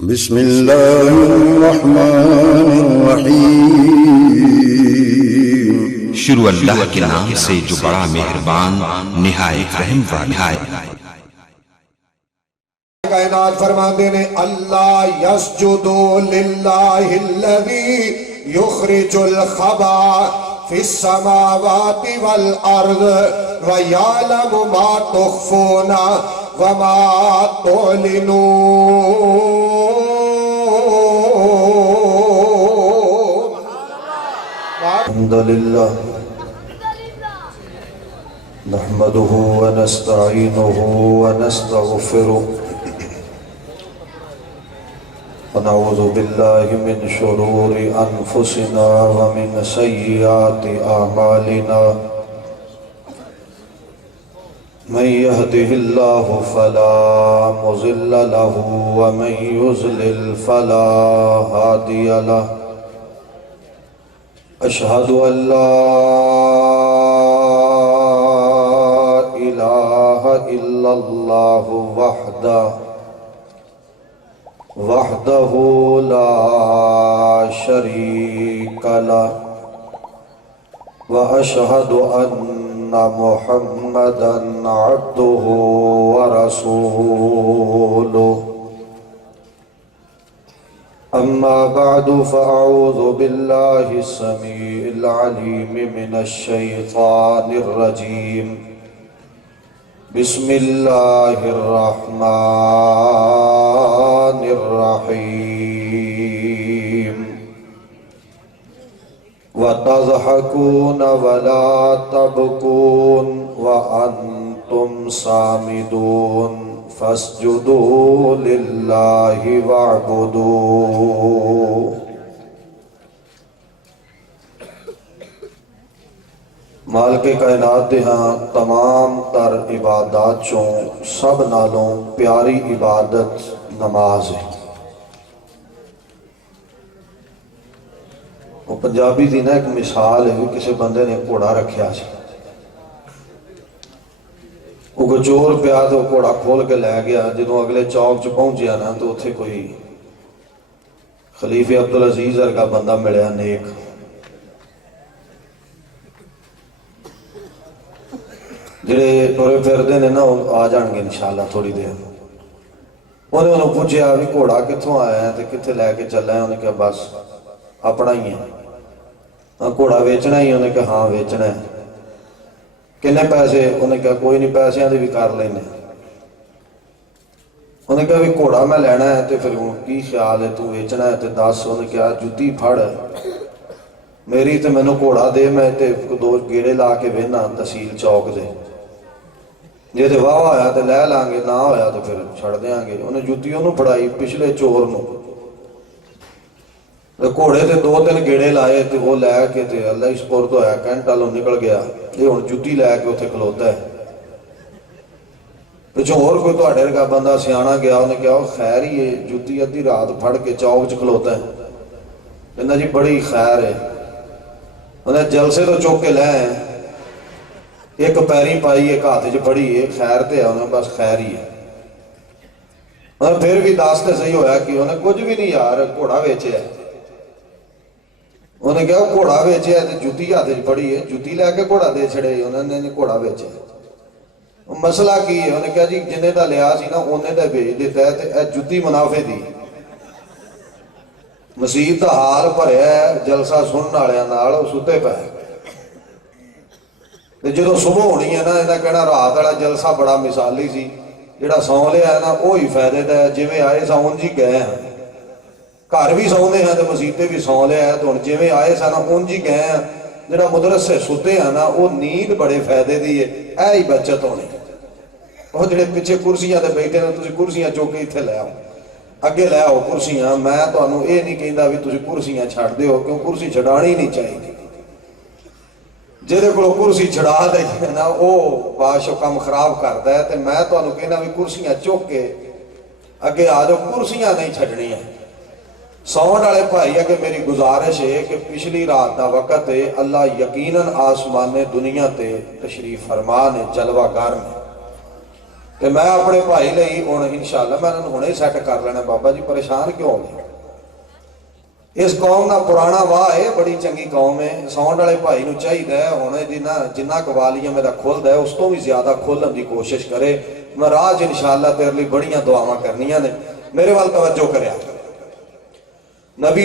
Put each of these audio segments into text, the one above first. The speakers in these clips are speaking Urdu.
بسم اللہ الرحمن الرحیم۔ شروع اللہ کے نام سے جو بڑا مہربان نہایت رحم والا ہے۔ کائنات فرماتے نے اللہ یسجدو للہ الذی یخرج الخبا فی السماوات والارض ویعلم ما تخفون وما تعلنون۔ الحمدللہ نحمده ونستعینه ونستغفره ونعوذ باللہ من شرور انفسنا ومن سیئات اعمالنا من يهده الله فلا مضل له ومن يضلل فلا هادي له أشهد أن لا إله إلا الله وحده لا شريك له وأشهد أن محمدًا عبده ورسوله أما بعد فأعوذ بالله السميع العليم من الشيطان الرجيم بسم الله الرحمن الرحيم وتضحكون ولا تبكون وأنتم صامدون فاسجدوا للہ واعبدوا۔ مالک کائنات دے ہاں تمام تر عبادات چوں سب نالوں پیاری عبادت نماز ہے۔ وہ پنجابی دی نا ایک مثال ہے کہ کسی بندے نے گھوڑا رکھیا سی، وہ چور پیا تو گھوڑا کھول کے لے گیا۔ جدوں اگلے چوک چ پہنچیا نا تو اتھے کوئی خلیفہ عبدالعزیز ورگا بندہ ملیا نیک، جڑے ٹورے پھردے نے نا آ جان گے انشاءاللہ تھوڑی دیر۔ انہیں انہوں پوچھیا بھی گھوڑا کتھوں آیا ہے تے کتھے لے کے چلا ہے؟ انہیں کہا بس اپنا ہی ہے۔ گھوڑا ویچنا ہی؟ انہیں کہا ہاں ویچنا ہے۔ کنے پیسے؟ انہیں کہا کوئی نہیں، پیسے دی بھی کر لینے۔ انہیں کہا بھی گھوڑا میں لینا ہے تے پھر کی خیال ہے تو ویچنا ہے تے دس۔ انہیں کہا جتی پھڑ میری تے میں نے گھوڑا دے، میں تے دو گیڑے لا کے وینا تحصیل چوک دے، جے تے واہ ہویا تے لے لیں گے، نہ ہویا تو پھر چھڑ دیاں گے۔ انہیں جتی انہوں پڑھائی پچھلے چور نو، گھوڑے تے دو تین گیڑے لائے تے وہ لے کے تے اللہ اس پورت ہویا کینٹا لو نکل گیا۔ یہ ہن جتی لے کے اتھے کھلوتا ہے۔ جو اور کوئی تو اڈر کا بندہ سیانا گیا، انہیں کہا خیر ہی ہے، جتی ادھی رات پھڑ کے چوک چ کھلوتا ہے؟ کہنا جی بڑی خیر ہے۔ انہیں جلسے تو چوک کے لے ہیں، ایک پیری پائی ایک ہاتھ چ پڑی، ایک خیر تے ہے، انہیں بس خیر ہی ہے۔ انہیں پھر بھی داستے صحیح ہویا کہ انہیں کچھ بھی نہیں یار، گھوڑا ویچے ہے۔ انہیں کہا گھوڑا ویچے ہے تے جتی ہاتھ چ پڑی ہے، جتی لے کے گھوڑا دے چھڑے؟ انہوں نے گھوڑا ویچے ہے۔ مسئلہ کی ہے؟ انہیں کہا جی جنہیں دا لیا سی نا انہیں دا بھیج دیتا ہے تے اے جتی منافع دی۔ مسیح دا حال بھریا ہے جلسہ سنن والےاں نال، ستے پے تے جدوں صبح ہونی ہے نا انہاں کہنا رات والا جلسہ بڑا مثالی سی، جڑا سو لیا ہے نا وہی فائدے دا ہے، جویں آئے سا اونج ہی گئے ہیں۔ گھر بھی سوندے ہیں تے مسیتے بھی سو لیا ہے، تو ہن جویں آئے سا نا اونج ہی گئے ہیں۔ جڑا مدرسے ستے ہیں نا وہ نیند بڑے فائدے دی ہے، اے ہی بچت ہونی۔ وہ جڑے پیچھے کرسیاں تے بیٹھے نے، تسی کرسیاں چوک کے اتھے لے آؤ، اگے لے آؤ کرسیاں۔ میں تانوں اے نہیں کہندا بھی تسی کرسیاں چھڈ دیو، کیوں کرسی چھڈانی نہیں چاہیے۔ جہدے کو کرسی چھڑا دے نا وہ باش کم خراب کرتا ہے۔ تے میں تانوں کہنا بھی کرسیاں چوک کے اگے آ جاؤ، کرسیاں نہیں چھڈنی ہیں۔ سون والے بھائی ہے کہ میری گزارش ہے کہ پچھلی رات دا وقت ہے، اللہ یقیناً آسمان دنیا تے تشریف فرما نے جلوہ گار میں ਤੇ ਮੈਂ ਆਪਣੇ ਭਾਈ ਲਈ ਹੁਣ ਇਨਸ਼ਾਅੱਲਾ ਮੈਂ ਇਹਨਾਂ ਨੂੰ ਹੁਣੇ ਸੈੱਟ ਕਰ ਲੈਣਾ। ਬਾਬਾ ਜੀ ਪਰੇਸ਼ਾਨ ਕਿਉਂ ਹੋ? ਇਸ ਕੌਮ ਦਾ ਪੁਰਾਣਾ ਵਾਹ ਹੈ, ਬੜੀ ਚੰਗੀ ਕੌਮ ਹੈ। ਸੌਣ ਵਾਲੇ ਭਾਈ ਨੂੰ ਚਾਹੀਦਾ ਹੈ ਹੁਣ ਜਿੰਨਾ ਕਵਾਲੀਆ ਮੇਰਾ ਖੁੱਲਦਾ ਹੈ ਉਸ ਤੋਂ ਵੀ ਜ਼ਿਆਦਾ ਖੋਲਣ ਦੀ ਕੋਸ਼ਿਸ਼ ਕਰੇ। ਮਹਾਰਾਜ ਇਨਸ਼ਾਅੱਲਾ ਤੇਰੇ ਲਈ ਬੜੀਆਂ ਦੁਆਵਾਂ ਕਰਨੀਆਂ ਨੇ। ਮੇਰੇ ਵੱਲ ਤਵੱਜੋ ਕਰਿਆ। ਨਬੀ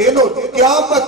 ਇਹਨੂੰ ਕਿਆਮਤ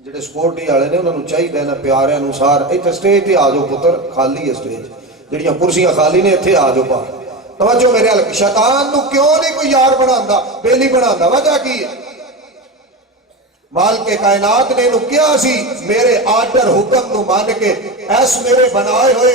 ਜਿਹੜੇ ਸਕਿਉਰਟੀ ਵਾਲੇ ਨੇ ਉਹਨਾਂ ਨੂੰ ਚਾਹੀਦਾ ਨਾ ਪਿਆਰ ਅਨੁਸਾਰ ਇੱਥੇ ਸਟੇਜ ਤੇ ਆ ਜਾਓ ਪੁੱਤਰ, ਖਾਲੀ ਹੈ ਸਟੇਜ, ਜਿਹੜੀਆਂ ਕੁਰਸੀਆਂ ਖਾਲੀ ਨੇ ਇੱਥੇ ਆ ਜਾਓ ਪਾ ਤਵੱਜੋ ਮੇਰੇ ਹਲ। ਸ਼ੈਤਾਨ ਨੂੰ ਕਿਉਂ ਨਹੀਂ ਕੋਈ ਯਾਰ ਬਣਾਉਂਦਾ, ਬੇਲੀ ਬਣਾਉਂਦਾ? ਵਜ੍ਹਾ ਕੀ ਹੈ? ਮਾਲਕ ਕਾਇਨਾਤ ਨੇ ਇਹਨੂੰ ਕਿਹਾ ਸੀ ਮੇਰੇ ਆਰਡਰ ਹੁਕਮ ਨੂੰ ਮੰਨ ਕੇ ਐਸ ਮੇਰੇ ਬਣਾਏ ਹੋਏ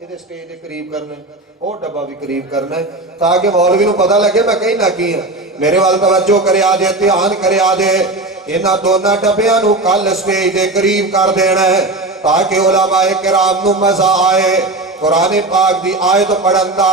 ਇਹਦੇ ਸਟੇਜ ਦੇ ਕਰੀਬ ਕਰਨਾ, ਉਹ ਡੱਬਾ ਵੀ ਕਰੀਬ ਕਰਨਾ ਤਾਂ ਕਿ ਮੌਲਵੀ ਨੂੰ ਪਤਾ ਲੱਗੇ ਮੈਂ ਕਹਿਣਾ ਕੀ ਆ। ਮੇਰੇ ਵੱਲ ਤਵੱਜੋ ਕਰਿਆ ਜੇ, ਧਿਆਨ ਕਰਿਆ ਜੇ। ਇਹਨਾਂ ਦੋਨਾਂ ਡੱਬਿਆਂ ਨੂੰ ਕੱਲ ਸਟੇਜ ਦੇ ਕਰੀਬ ਕਰ ਦੇਣਾ ਹੈ ਤਾਂ ਕਿ ਉਲਮਾਏ ਕਿਰਾਮ ਨੂੰ ਮਜ਼ਾ ਆਏ ਕੁਰਾਨ ਪਾਕ ਦੀ ਆਇਤ ਪੜਨ ਦਾ।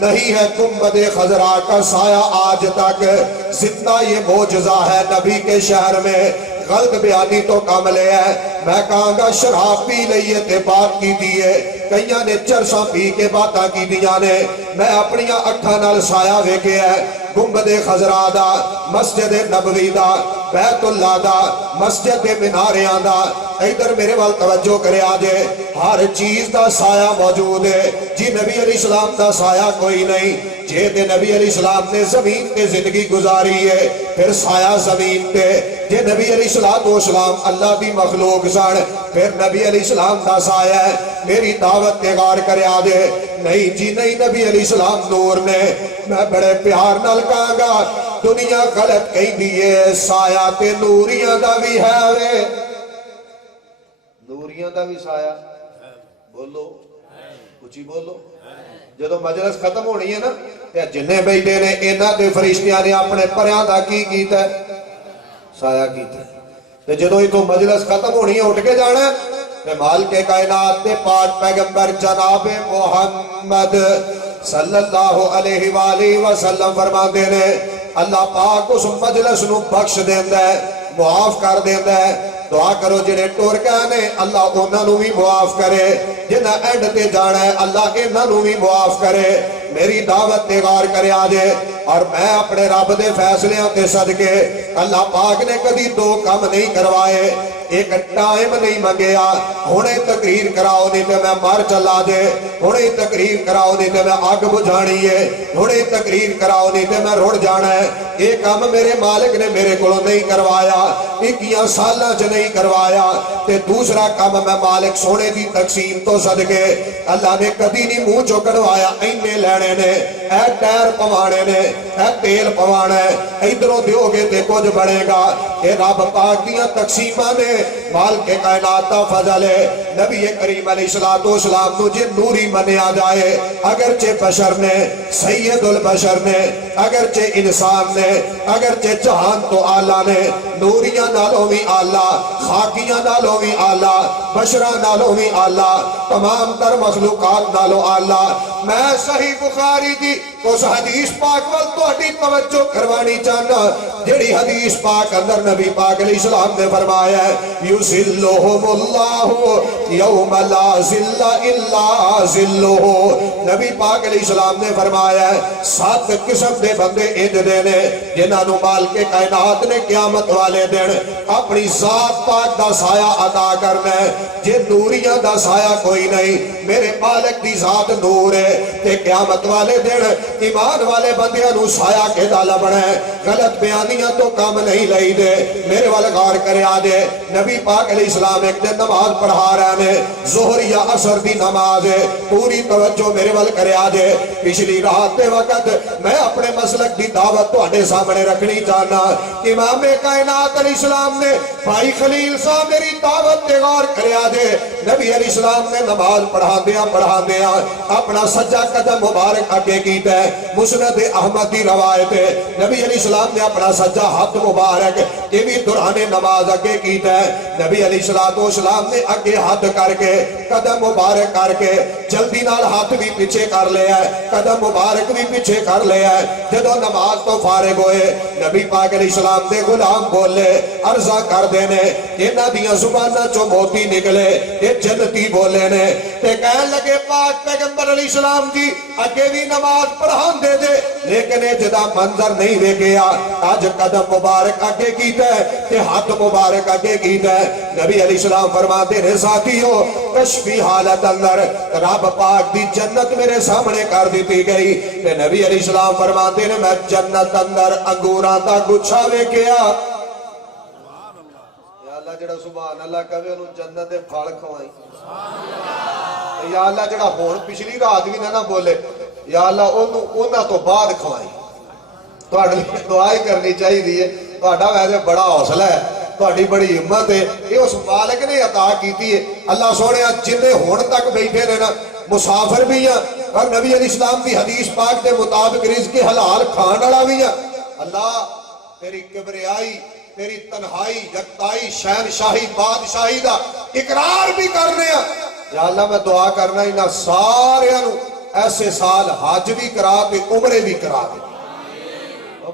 نہیں ہے گنبد خضرا کا سایہ آج تک زندہ یہ معجزہ ہے نبی کے شہر میں غلط بیانی تو کم لے ہے میں کہاں گا شراب پی لئیے تے بات کی دیئے کئیاں نے چرساں پی کے باتاں کی دیاں نے میں اپنیاں اکھاں نال سایہ ویکھے ہے گنبد خضرا دا مسجد نبوی دا بیت اللہ دا مسجد مناریاں دا ادھر میرے وال توجہ کرے آجے ہر چیز دا سایہ موجود ہے جی نبی علیہ السلام دا سایہ کوئی نہیں جے دے نبی علیہ السلام نے زمین تے زندگی گزاری ہے پھر سایہ زمین تے جے نبی علیہ السلام اللہ دی مخلوق سن پھر نبی علیہ السلام دا سایہ ہے میری دعوت تے غار کرے آجے نہیں جی نہیں نبی علیہ السلام نور نے میں بڑے پیار نال کہاں گا دنیا غلط کہیں دیئے سایہ تے نوریاں دا بھی ہے وے نوریاں دا بھی سایہ بولو کچھ ہی بولو جدو مجلس ختم ہونی ہے نا تے جنہیں بیٹھے نے انہاں دے فرشتیاں نے اپنے پریاں دا کی کیتا ہے سایہ کیتا ہے تے جدو ہی تو مجلس ختم ہونی ہے اٹھ کے جانا ہے تے مالک کائنات تے پاک پیغمبر جناب محمد صلی اللہ علیہ وآلہ وسلم فرما دینے اللہ پاک اس مجلس نو بخش دیندہ ہے معاف کر دیندہ ہے دعا کرو جنہیں ٹور کہنے اللہ انہاں نو بھی معاف کرے جنہیں اینڈ تے جانا ہے اللہ انہاں نو بھی معاف کرے میری دعوت تے غار کرے آجے اور میں اپنے رب دے فیصلیاں تے صدقے اللہ پاک نے کدی دو کم نہیں کروائے ایک ٹائم نہیں مگیا ہونے تقریر کراؤ نہیں تے میں مار چلا دے ہونے تقریر کراؤ نہیں تے میں آگ بجھانی ہے ہونے تقریر کراؤ نہیں تے میں روڑ جانا ہے ایک کام میرے مالک نے میرے کو نہیں کروایا اکیاں سالہ چ نہیں کروایا تے دوسرا کام میں مالک سونے دی تقسیم تو صدقے اللہ نے کدی نہیں منہ چو کڑوایا اینے لینے نے اے ٹیر پوانے نے اے تیل پوانے ادھروں دیو گے تے کچھ بڑھے گا اے رب پاک دیاں تقسیمہ نے مالک کائنات دا فضل ہے نبی کریم علیہ السلام تجھے نوری منیا جائے اگرچہ بشر نے سید البشر نے اگرچہ انسان نے اگرچہ جہان تو آلہ نے نوریاں نالوں بھی آلہ خاکیاں نالوں بھی آلہ بشرہ نالوں بھی آلہ تمام تر مخلوقات نالوں آلہ میں صحیح بخاری دی اس حدیث پاک وال تو ہٹی توجہ کروانی چاہنا جڑی حدیث پاک اندر نبی پاک علیہ السلام نے فرمایا ہے یُزِلُّهُمُ اللَّهُ یَوْمَ لَا ذِلَّ إِلَّا ذِلُّهُ نبی پاک علیہ السلام نے فرمایا ہے 7 قسم دے بندے انج دینے جنہاں نو مالک کائنات نے قیامت والے دن اپنی ذات پاک دا سایہ عطا کرنا ہے جے نوریاں دا سایہ کوئی نہیں میرے مالک دی ذات نور ہے تے قیامت والے دن ایمان والے بندیاں نو سایہ کے دالا بڑھے غلط بیانیاں تو کام نہیں لئی دے میرے والا غار کرے آدھے نبی پاک علیہ السلام ایک دن نماز پڑھا رہے ہیں ظہر یا عصر دی نماز ہے پوری توجہ میرے والا کرے آدھے پچھلی رات دے وقت میں اپنے مسلک دی دعوت تو اڈے سامنے رکھنی چاہنا امام کائنات علیہ السلام نے بھائی خلیل صاحب میری دعوت دے غار کرے آدھے نبی علیہ السلام نے نماز پڑھا دیا اپنا سجا قدم مبارک آگے کیتا ہے مسند احمد دی روایت ہے نبی علیہ السلام نے اپنا سجا ہاتھ مبارک یہ بھی دوران نماز آگے کیتا ہے نبی علیہ السلام نے آگے ہاتھ کر کے قدم مبارک کر کے جلدی نال ہاتھ بھی پیچھے کر لیا ہے قدم مبارک بھی پیچھے کر لیا ہے جدو نماز تو فارغ ہوئے نبی پاک علیہ السلام دے غلام بولے عرضہ کر دینے انہاں دیاں زباناں چو موتی نکلے یہ جنتی بولے نے تے کہن لگے پاک پیغمبر علیہ السلام جی اگے بھی نماز پڑھان دے دے لیکن یہ جدا منظر نہیں وے گیا آج قدم مبارک آگے کیتا ہے تے ہاتھ مبارک آگے کیتا ہے نبی علیہ السلام فرماتے ہیں ساتھیو کشفی حالت اندر رب پاک دی جنت میرے سامنے کر دیتی گئی تے نبی علیہ السلام فرماتے ہیں میں جنت اندر انگوراں دا گچھا وے کیا یا اللہ جڑا سبحان اللہ کہے انہوں جنت دے پھل کھوائی یا اللہ جڑا ہون پچھلی رات بھی نہ بولے یا اللہ انہاں تو بعد کھوائی تو دعائی کرنی چاہی دیئے تو ویسے بڑا حوصلہ ہے تو بڑی ہمت ہے یہ اس مالک نے عطا کیتی ہے اللہ سونے جنہیں ہون تک بیٹھے نے نا مسافر بھی ہیں اور نبی علیہ السلام کی حدیث پاک دے مطابق رزق حلال کھان والا بھی ہیں اللہ تیری کبریائی تیری تنہائی یکتائی شہنشاہی بادشاہی دا اقرار بھی کرنے ہیں یا اللہ میں دعا کرنا ہی نہ سارے ایسے سال حج بھی کرا تے عمرے بھی کرا دے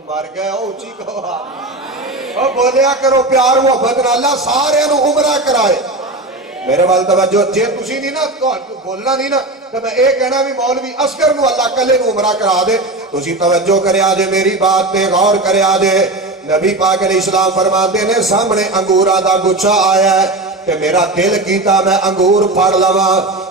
مر گئے اچھی کہو بولیا کرو پیار محبت نال اللہ سارے نو عمرہ کرائے میرے وال توجہ جے تسی نہیں نا بولنا نہیں نا تو میں ایک کہنا بھی مولوی اصغر نو اللہ کلے نو عمرہ کرا دے تسی توجہ کرے آجے میری بات تے غور کرے آجے نبی پاک علیہ السلام فرماتے نے سامنے انگورہ دا گچھا آیا ہے کہ میرا دل کیتا میں انگور پھڑ لوا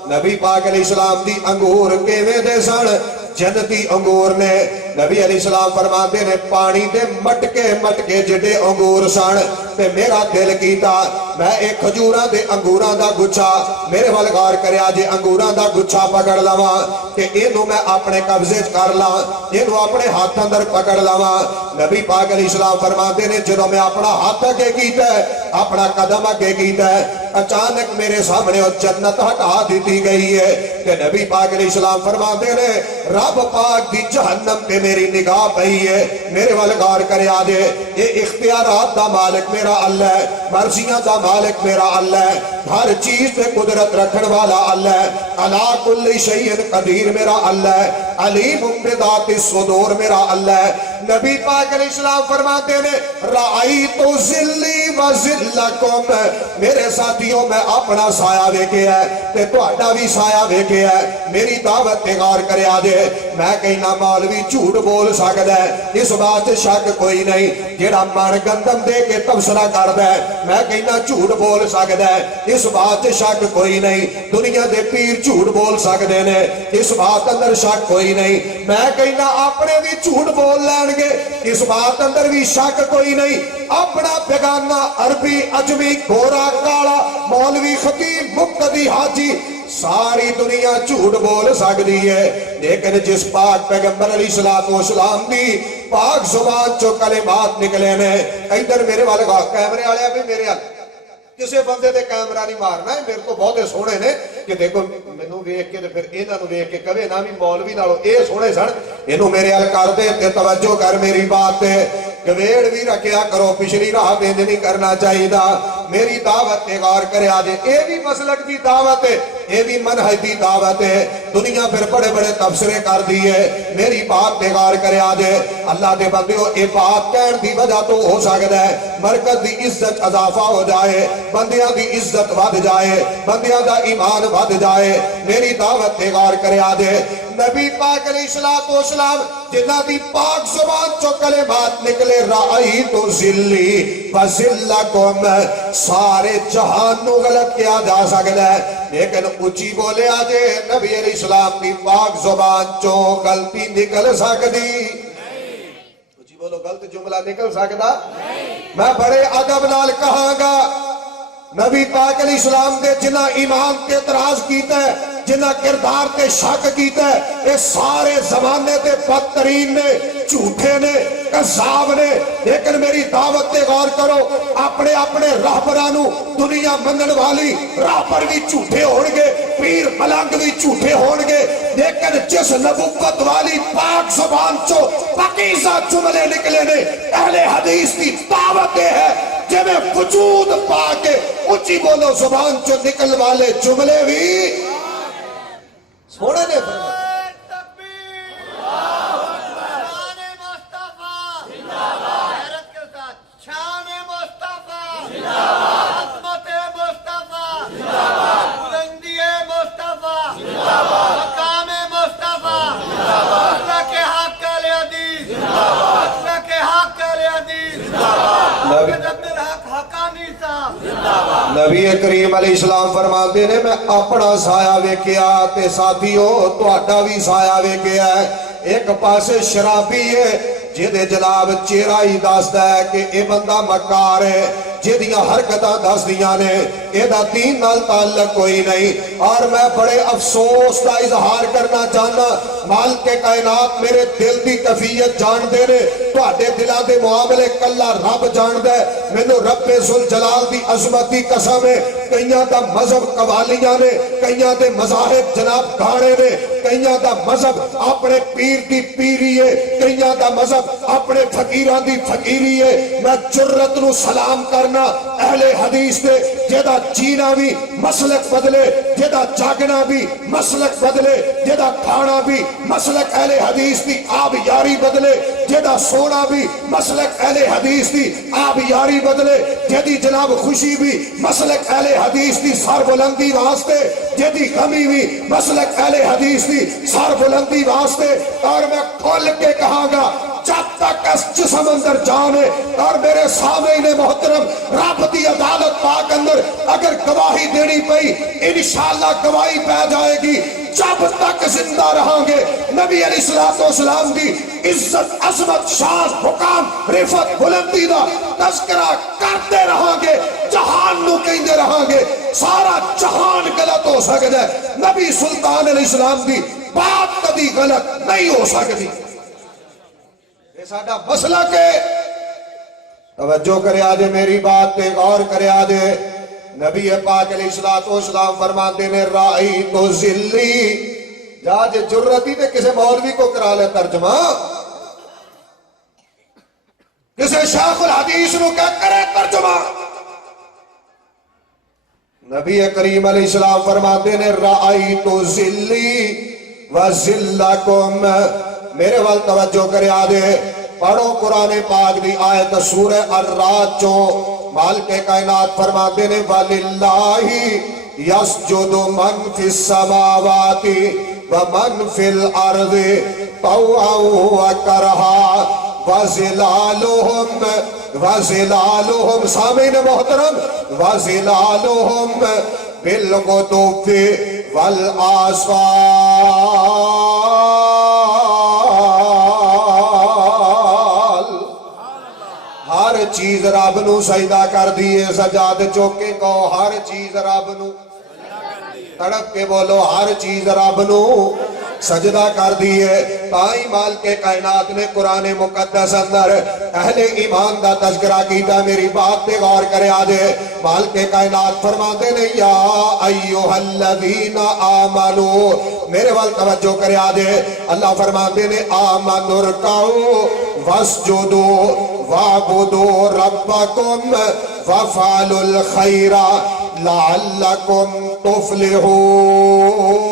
نبی پاک علیہ السلام دی انگور کیویں دے سن جنتی انگور نے نبی علیہ السلام فرماتے نے پانی دے مٹکے جڑے انگور سن تے میرا دل کیتا میں ایک کھجوراں دے انگوراں دا گچھا میرے وال غور کریا جے انگوراں دا گچھا پکڑ لواں کہ اینو میں اپنے قبضے کر لاں اینو اپنے ہاتھ اندر پکڑ لواں نبی پاک علیہ السلام فرماتے نے جدوں میں اپنا ہاتھ اگے کیتا ہے اپنا قدم اگے کیتا ہے اچانک میرے سامنے وہ جنت ہٹا دیتی گئی ہے کہ نبی پاک علیہ السلام فرماتے نے رب پاک دی جہنم پہ میری نگاہ پئی ہے میرے وال غور کرے آدھے یہ اختیارات دا مالک میرا اللہ ہے مرضیاں دا مالک میرا اللہ ہے ہر چیز پہ قدرت رکھن والا اللہ ہے علا کل شیء قدیر میرا اللہ ہے علیم بذات الصدور میرا اللہ ہے نبی پاک علیہ السلام فرماتے نے رأیت ذلی و ذلکم میرے ساتھیوں میں اپنا سایہ ویکھے ہے تے تہاڈا بھی سایہ ویکھے ہے میری دعوت تے غور کرے آجے میں کہنا مولوی جھوٹ بول سکدا ہے اس بات شک کوئی نہیں جیڑا من گندم دے کے تبصرہ کردا ہے میں کہنا جھوٹ بول سکدا ہے اس بات شک کوئی نہیں دنیا دے پیر جھوٹ بول سکدے نے اس بات اندر شک کوئی نہیں میں کہنا اپنے بھی جھوٹ بول لین گے اس بات اندر بھی شک کوئی نہیں اپنا بیگانہ عربی عجمی گورا کالا مولوی خطیب مقتدی حاجی ساری دنیا جھوٹ بول سکتی ہے لیکن جس پاک پیغمبر علیہ السلام دی پاک زبان چو کلمات نکلے نے ادھر میرے والے کیمرے والے بھی میرے کسے بندے دے کیمرہ نہیں مارنا ہے میرے تو بہتے سونے نے کہ دیکھو مینوں ویکھ کے تے پھر انہاں نوں ویکھ کے کہے نا بھی مولوی نالوں اے سونے سن اینوں میرے ال کر دے تے توجہ کر میری بات تے گویڑ بھی رکھیا کرو پچھلی راہ بند نہیں کرنا چاہیے میری دعوت تے غور کرے آجے اے بھی مسلک دی دعوت ہے اے بھی منہج دی دعوت ہے دنیا پھر بڑے بڑے تبصرے کر دیئے میری بات تے غور کرے آجے اللہ دے بندیوں اے بات کہن دی وجہ تو ہو سکتا ہے مرکز دی عزت اضافہ ہو جائے بندیاں دی عزت ود جائے بندیاں دا ایمان ود جائے میری دعوت تے غور کرے آجے نبی پاک علیہ السلام جنہ دی پاک زبان چو کلمات نکلے رأیت ذلی و ذلکم سارے جہان نو غلط کیا جا سکتا ہے لیکن اچھی بولے آجے نبی علیہ السلام دی پاک زبان چو غلطی نکل سکتی اچھی بولو غلط جملہ نکل سکتا میں بڑے ادب نال کہاں گا نبی پاک علیہ السلام دے جنہ ایمان تے اعتراض کیتا ہے جنہ کردار تے شک کیتا ہے یہ سارے زمانے تے بدترین نے جھوٹے نے کذاب نے لیکن میری دعوت تے غور کرو اپنے اپنے راہبرانو دنیا منن والی راہبر بھی جھوٹے ہونگے پیر ملنگ بھی جھوٹے ہونگے لیکن جس نبوت والی پاک زبان چو پاکیزہ جملے نکلے نے اہل حدیث کی دعوت ہے جب وجود پا کے اچھی بولو زبان چو نکل والے جملے بھی سوڑے نے نبی کریم علیہ السلام فرماتے نے میں اپنا سایہ ویکھیا تے ساتھیوں تہاڈا بھی سایہ ویکھیا ہے ایک پاسے شرابی ہے جدے جناب چہرہ ہی دسدا ہے کہ اے بندہ مکار ہے جدیاں حرکتاں دس دیاں نے ایدہ دین نال تعلق کوئی نہیں اور میں بڑے افسوس کا اظہار کرنا چاہنا مالک کائنات میرے دل دی کفیت جان دے نے تو آٹے دلہ دے معاملے کلہ رب جان دے میں نے رب ذوالجلال دی عظمت دی قسم ہے کئیاں دا مذہب قوالیاں نے کئیاں دے مذاہب جناب گھاڑے نے کئیاں دا مذہب اپنے پیر دی پیری ہے کئیاں دا مذہب اپنے فقیران دی فقیری ہے میں جرت نو سلام کرنا اہل حدیث دے جیدہ جینا بھی مسلک بدلے، جدا جاگنا بھی مسلک بدلے، جدا کھانا بھی مسلک اہل حدیث دی آب یاری بدلے، جدا سونا بھی مسلک اہل حدیث دی آب یاری بدلے، جدی جناب خوشی بھی مسلک اہل حدیث دی سر بلندی واسطے، جدی غمی بھی مسلک اہل حدیث دی سر بلندی واسطے۔ اور میں کھول کے کہاں گا جب تک اس جسم اندر جان ہے اور میرے سامعین محترم رب دی عدالت پاک اندر اگر گواہی دینی پئی انشاءاللہ گواہی پہ جائے گی، جب تک زندہ رہاں گے نبی علیہ السلام دی عزت عظمت شان مقام رفت بلندی دا تذکرہ کرتے رہاں گے، جہان نو کہندے رہاں گے، سارا جہان غلط ہو سکتا ہے، نبی سلطان علیہ السلام دی بات کبھی غلط نہیں ہو سکتی۔ یہ ساڈا مسئلہ کہ توجہ کرے آجے، میری بات تے غور کرے آجے۔ نبی پاک علیہ السلام فرماتے نے رائی تو ذلی، جا جے جرتی تے کسے مولوی کو کرا لے ترجمہ، کسے شیخ الحدیث نو کہہ کرے ترجمہ۔ نبی کریم علیہ السلام فرماتے نے رائی تو ذلی وَذِلَّكُمْ، میرے وال توجہ کرے آدھے، پڑھو قرآن پاک دی آیت سورہ الرعد چوں، مالک کائنات فرماتے نے وَلِلَّهِ يَسْجُدُ مَنْ فِي السَّمَاوَاتِ وَمَنْ فِي الْأَرْضِ طَوْعًا وَكَرْهًا وَظِلَالُهُمْ سامعین محترم وَظِلَالُهُمْ بِالْغُدُوِّ وَالْآصَالِ۔ ہر چیز رب نو سجدہ کر دیئے، سجاد چوکے کو ہر چیز رب نو تڑپ کے بولو، ہر چیز رب نو سجدہ کر دیئے۔ تائی مال کے کائنات نے قرآن مقدس اندر اہل ایمان دا تذکرہ کیتا، میری بات پہ غور کرے آجے۔ مال کے کائنات فرماتے نے یا ایوہ الذین آمنو، میرے وال توجہ کرے آجے، اللہ فرماتے نے آمنوا ارکعوا واسجدوا وَاعْبُدُوا رَبَّكُمْ وَافْعَلُوا الْخَيْرَ لَعَلَّكُمْ تُفْلِحُونَ۔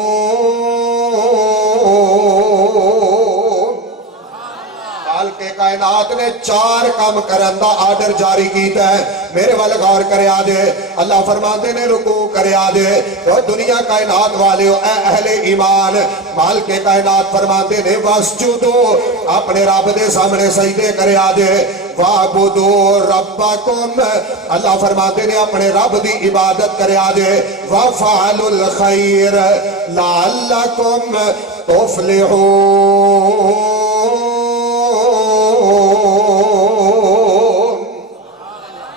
کے کائنات نے 4 کام کرن دا آرڈر جاری کیتا ہے، میرے وال غور کرے آجے۔ اللہ فرماتے نے رکوع کرے آجے، اور دنیا کائنات والے اے اہل ایمان، مال کے کائنات فرماتے نے واسجدو، اپنے رب دے سامنے سجدے کرے آجے۔ وَاعْبُدُوا رَبَّكُمْ، اللہ فرماتے نے اپنے رب دی عبادت کرے آجے۔ وَافْعَلُوا الْخَيْرَ لَعَلَّكُمْ تُفْلِحُونَ۔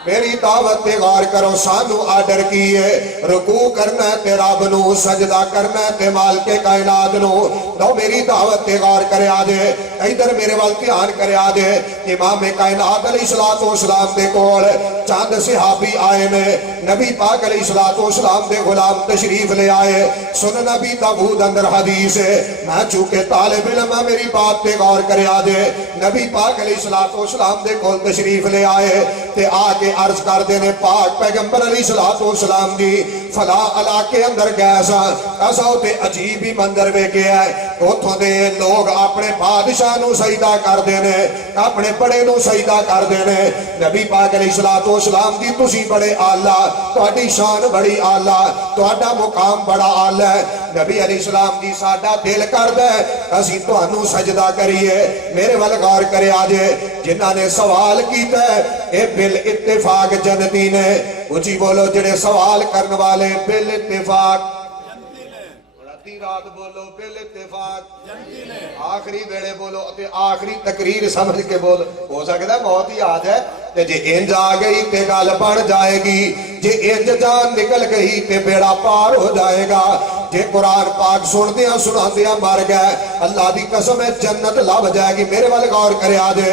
میری دعوت تے غور کرو، سانو آرڈر کیے رکوع کرنا ہے تے رب نو، سجدہ کرنا ہے تے مال کے کائنات نو۔ دو میری دعوت تے غور کرے آجے، ادھر میرے وال دھیان کرے آجے۔ امام کائنات علیہ السلام دے کول چاند صحابی آئے نے، نبی پاک علیہ السلام دے غلام تشریف لے آئے۔ سن نبی داؤد اندر حدیث ہے، میں چونکہ طالب علم میری بات تے غور کرے آجے۔ نبی پاک علیہ السلام دے کول تشریف لے آئے تے آگے عرض کر دینے پاک پیغمبر علیہ السلام دی فلاں علاقے اندر گئے سا، ایسا ہوتے عجیب ہی مندر میں کیا ہے، اتھوں دے لوگ اپنے بادشاہ نو سجدہ کر دینے، اپنے بڑے نو سجدہ کر دینے۔ نبی پاک علیہ السلام دی تسی بڑے آلہ، تہاڈی شان بڑی آلہ، تہاڈا مقام بڑا آلہ ہے۔ نبی علیہ السلام دی ساڈا دل کر دے اسی تہانوں سجدہ کریے۔ میرے ول غور کرے آجے، جنہاں نے سوال کیتا ہے اے بال اتفاق جنتی نے، اچھی بولو جڑے سوال کرن والے بال اتفاق، رتی رات بولو بال اتفاق، آخری بیڑے بولو تے آخری تقریر سمجھ کے بول، ہو سکتا ہے موت ہی آ جائے تے جے انج آ گئی تے گل بڑھ جائے گی، جے انج جان نکل گئی تے بیڑا پار ہو جائے گا۔ جے قرآن پاک سن دیا سنا دیا مر گئے، اللہ دی قسم ہے جنت لب جائے گی۔ میرے والے غور کرے آجے،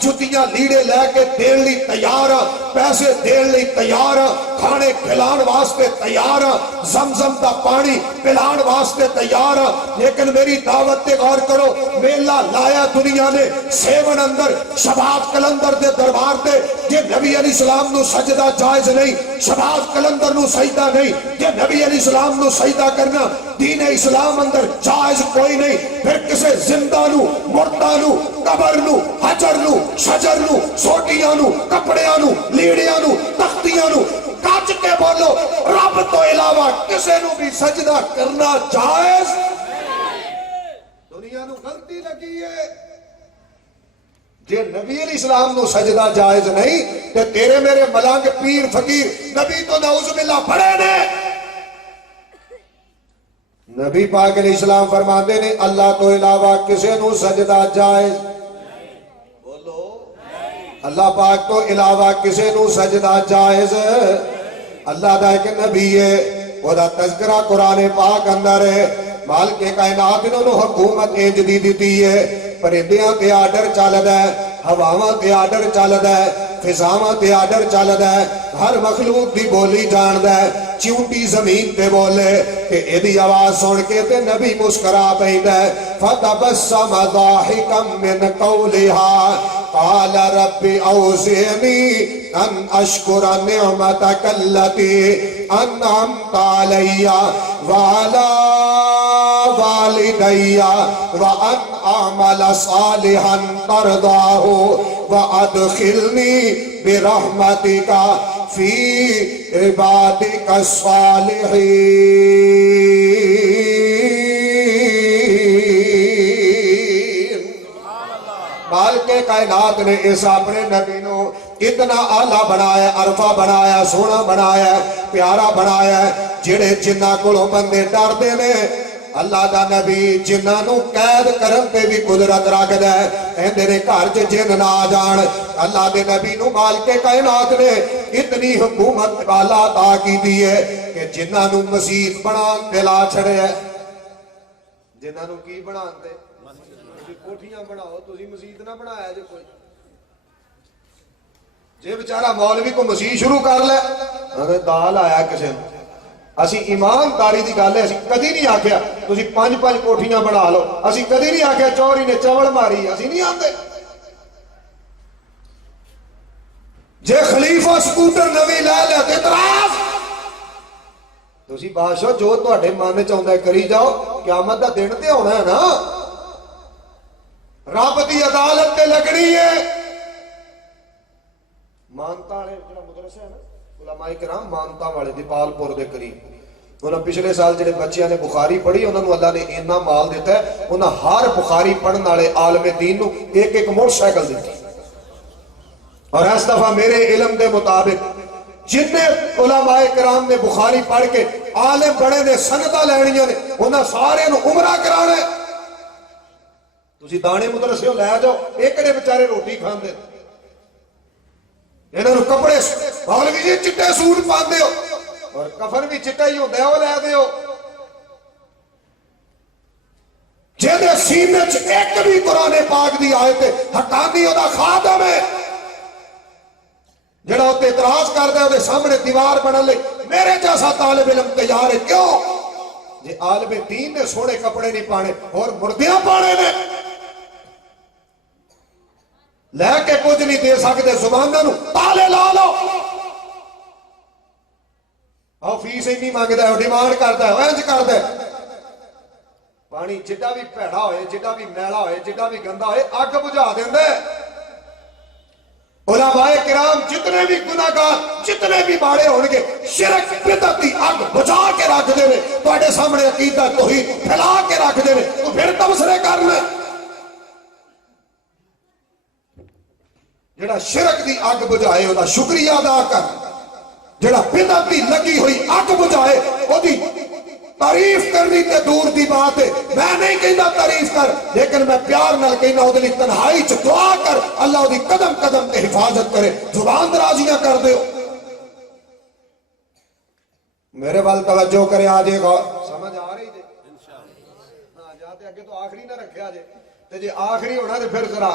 جتیاں لیڑے لے کے دین لی تیار ہاں، پیسے دین لی تیار ہاں، کھانے کھلان واسطے تیار ہاں، زمزم دا پانی پلان واسطے تیار ہاں، لیکن میری دعوت تے غور کرو، میلہ لایا دنیا نے سیون اندر شباب کلندر دے دربار دے، یہ نبی علیہ السلام نو سجدہ جائز نہیں، شباب کلندر نو سجدہ نہیں، یہ نبی علیہ السلام نو سجدہ کرنا دین اسلام اندر جائز کوئی نہیں، پھر کسے زندہ نو مردہ نو قبر نو حجر نو شجر نو سوٹیاں نو کپڑیاں نو لیڑیاں نو تختیاں نو کچ کے بولو رب تو علاوہ کسے نو بھی سجدہ کرنا جائز دنیا نو غلطی لگی ہے جے نبی علیہ السلام نو سجدہ جائز نہیں تے تیرے میرے ملانگ پیر فقیر نبی تو نعوذ باللہ بڑے نے نبی پاک علیہ السلام فرماتے نے اللہ تو علاوہ کسے نو سجدہ جائز بولو اللہ پاک تو علاوہ کسے نو سجدہ جائز اللہ دا ایک نبی ہے وہ دا تذکرہ قرآن پاک اندر ہے مالک کائنات انہوں نے حکومت انج دی دیتی ہے پرندیاں تے آرڈر چلدا ہے ہواواں تے آرڈر چلدا ہے فضاواں تے آرڈر چلدا ہے ہر مخلوق دی بولی جاندا ہے چونٹی زمین تے بولے کہ ایدی آواز سن کے تے نبی مسکرا پیندا ہے فتبسم ضاحکا من قولها قال رب اوزعنی ان اشکر نعمتک التی انعمت علی وعلی والدی وان اعمل صالحا ترضاه وادخلنی برحمتک فی عبادک الصالحین مالک کائنات نے اس اپنے نبی نو اتنا آلہ بنایا عرفہ بنایا سونا بنایا پیارا بنایا جڑے جنہ کولوں بندے ڈردے نے اللہ دا نبی جنہ نو قید کرن تے بھی قدرت رکھدا ہے ایندے نے گھر چ جن نہ آ جان اللہ دے نبی نو مالک کائنات نے اتنی حکومت والا عطا کیتی ہے کہ جنہ نو مسجد بنان تے لا چھڑیا جنہ نو کی بنان تے کوٹھیاں بناؤ تسی مسجد نہ بنایا جے کوئی جے بیچارہ مولوی کو مسجد شروع کر لے اگر دال آیا کسے نے اسی ایمانداری دی گل ہے اسی کدی نہیں آکھیا تسی پانچ پانچ کوٹھیاں بنا لو اسی کدی نہیں آکھیا چوری نے چوڑ ماری اسی نہیں آندے جے خلیفہ سکوٹر نوی لے لے تے اعتراض تسی بادشاہ جو تواڈے من چ آوندا ہے کری جاؤ قیامت دا دن تے ہونا ہے نا رب دی عدالت تے لگنی ہے مانتا والے جڑا مدرسہ ہے نا علماء کرام مانتا والے دیپال پور دے قریب انہاں پچھلے سال جڑے بچیاں نے بخاری پڑھی انہاں نو اللہ نے اتنا مال دیتا ہے انہاں ہر بخاری پڑھن والے عالم دین نو ایک ایک موٹر سائیکل دیتی اور اس دفعہ میرے علم دے مطابق جتنے علماء کرام نے بخاری پڑھ کے عالم بڑے نے سنداں لینیاں نے انہاں سارے نو عمرہ کرانا ہے تسی دانے مدرسے لے جاؤ ایکڑے بیچارے روٹی کھاندے انہاں نو کپڑے مولوی جی چٹے سوٹ پاندے ہو اور کفن بھی چٹا ہی ہوندا ہے او لے دیو جے دے سینے چ ایک بھی قرآن پاک دی آیت حقانی او دا خادم ہے جڑا اوتے اعتراض کردا ہے او دے سامنے دیوار بنا لے میرے جیسا طالب علم تیار ہے کیوں جے عالم دین نے سونے کپڑے نہیں پانے اور مردیاں پانے نے لے کے کچھ نہیں دے سکتے زباناں نو تالے لا لو او فیس نہیں مانگدا ہے ڈیمانڈ کردا ہے انج کردا ہے پانی جڈا بھی بھیڑا ہوئے جڈا بھی میلا ہوئے جڈا بھی گندا ہوئے اگ بجھا دیندا ہے علماء کرام جتنے بھی گناہگار جتنے بھی باڑے ہون گے شرک بدعت دی اگ بجھا کے رکھ دے نے تواڈے سامنے عقیدہ توحید پھیلا کے رکھ دے نے تو پھر تبصرے کرنا جڑا شرک دی اگ بجھائے او دا شکریہ ادا کر جڑا بدعت دی لگی ہوئی اگ بجھائے او دی تعریف کرنی تے دور دی بات ہے میں نہیں کہنا تعریف کر لیکن میں پیار نال کہنا او دی تنہائی چ دعا کر اللہ او دی قدم قدم تے حفاظت کرے زبان درازیاں کر دیو میرے وال توجہ کرے آجے گا سمجھ آ رہی جے ہاں جاتے اگے تو آخری نہ رکھے آجے تے جے آخری ہونا تے پھر ذرا